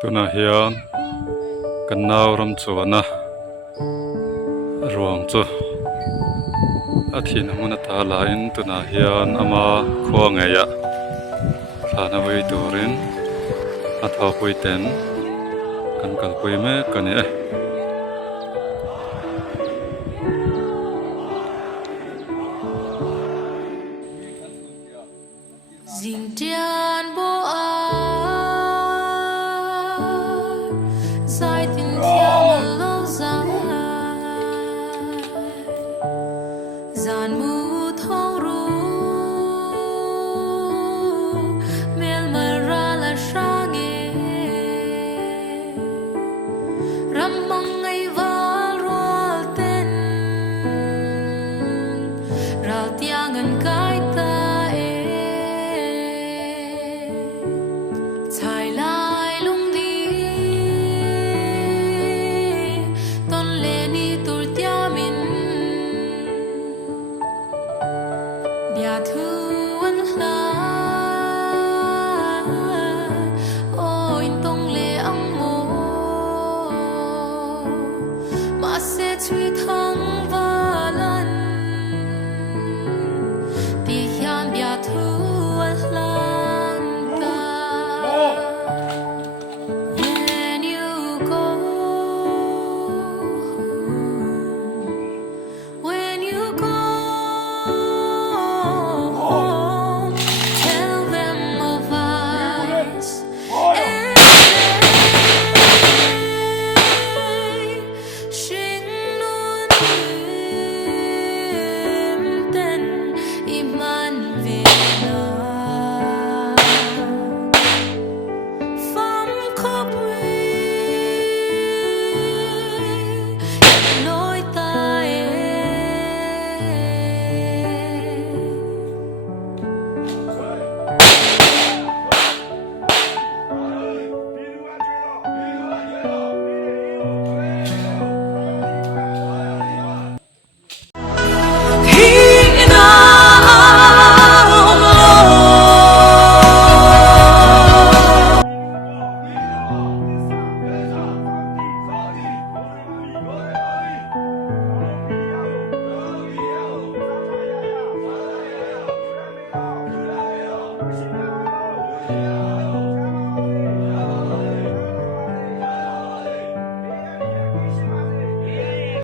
tuna hian kan nauram chuana ruang chu a thin hmun a ta lain tuna hian ama khuwa ngeia thlana vei turin a thawpui ten kan kalpui mek ani e Ding tian bo a zai